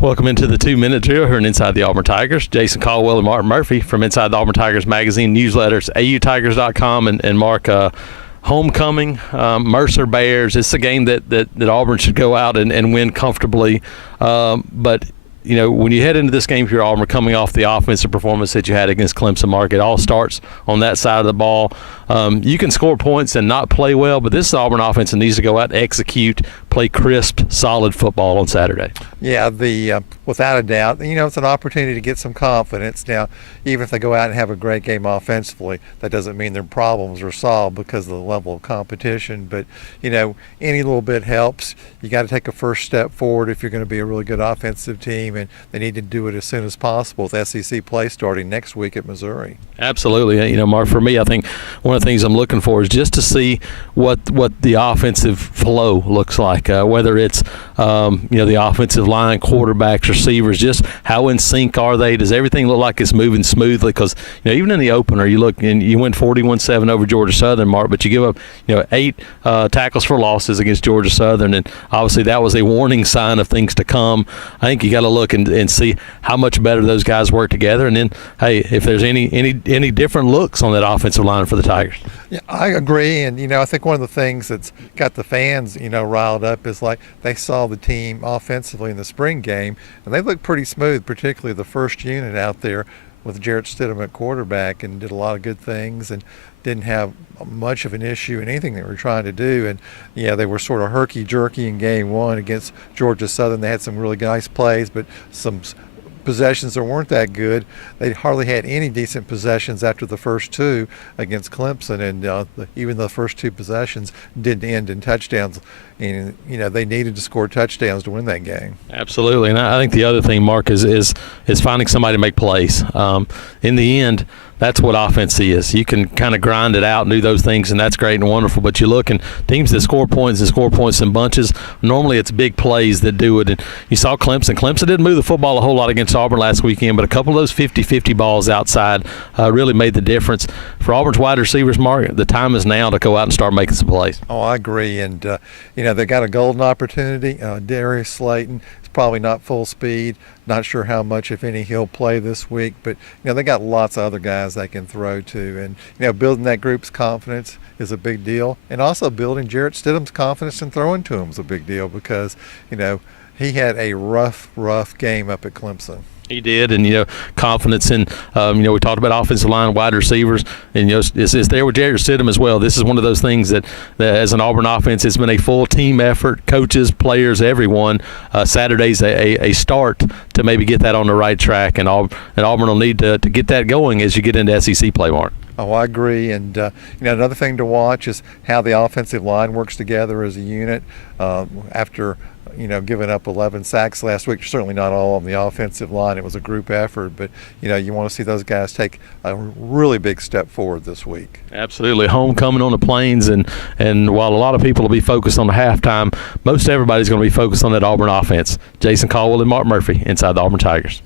Welcome into the 2-minute drill here on Inside the Auburn Tigers. Jason Caldwell and Mark Murphy from Inside the Auburn Tigers magazine newsletters, autigers.com, and Mark, homecoming, Mercer Bears. It's a game that Auburn should go out and win comfortably. But you know, when you head into this game, if you're Auburn, coming off the offensive performance that you had against Clemson, Mark, it all starts on that side of the ball. You can score points and not play well, but this is Auburn offense that needs to go out and execute, play crisp, solid football on Saturday. Yeah, without a doubt, you know, it's an opportunity to get some confidence. Now, even if they go out and have a great game offensively, that doesn't mean their problems are solved because of the level of competition. But, you know, any little bit helps. You got to take a first step forward if you're going to be a really good offensive team, and they need to do it as soon as possible with SEC play starting next week at Missouri. Absolutely. You know, Mark, for me, I think one of the things I'm looking for is just to see what the offensive flow looks like, whether it's, you know, the offensive line, quarterbacks, receivers, just how in sync are they? Does everything look like it's moving smoothly? Because, you know, even in the opener, you look and you win 41-7 over Georgia Southern, Mark, but you give up, you know, 8 tackles for losses against Georgia Southern, and obviously that was a warning sign of things to come. I think you got to look and see how much better those guys work together, and then, hey, if there's any different looks on that offensive line for the Tigers. Yeah, I agree, and, you know, I think one of the things that's got the fans, you know, riled up is like they saw the team offensively in the spring game, and they looked pretty smooth, particularly the first unit out there with Jarrett Stidham at quarterback, and did a lot of good things and didn't have much of an issue in anything they were trying to do. And yeah, they were sort of herky-jerky in game one against Georgia Southern. They had some really nice plays, but some possessions that weren't that good. They hardly had any decent possessions after the first two against Clemson, and even the first 2 possessions didn't end in touchdowns. And, you know, they needed to score touchdowns to win that game. Absolutely, and I think the other thing, Mark, is finding somebody to make plays. In the end, that's what offense is. You can kind of grind it out and do those things, and that's great and wonderful. But you look, and teams that score points in bunches, normally it's big plays that do it. And you saw Clemson. Clemson didn't move the football a whole lot against Auburn last weekend, but a couple of those 50-50 balls outside really made the difference. For Auburn's wide receivers, Mark, the time is now to go out and start making some plays. Oh, I agree. And, you know, they got a golden opportunity. Darius Slayton is probably not full speed. Not sure how much, if any, he'll play this week. But, you know, they got lots of other guys they can throw to. And, you know, building that group's confidence is a big deal. And also building Jarrett Stidham's confidence and throwing to him is a big deal because, you know, he had a rough game up at Clemson. He did, and, you know, confidence in, you know, we talked about offensive line, wide receivers, and, you know, it's there with Jarrett Stidham as well. This is one of those things that as an Auburn offense, it's been a full team effort, coaches, players, everyone. Saturday's a start to maybe get that on the right track, and Auburn will need to get that going as you get into SEC play, Mark. Oh, I agree. And, you know, another thing to watch is how the offensive line works together as a unit. After, you know, giving up 11 sacks last week, certainly not all on the offensive line. It was a group effort. But, you know, you want to see those guys take a really big step forward this week. Absolutely. Homecoming on the Plains. And while a lot of people will be focused on the halftime, most everybody's going to be focused on that Auburn offense. Jason Caldwell and Mark Murphy, Inside the Auburn Tigers.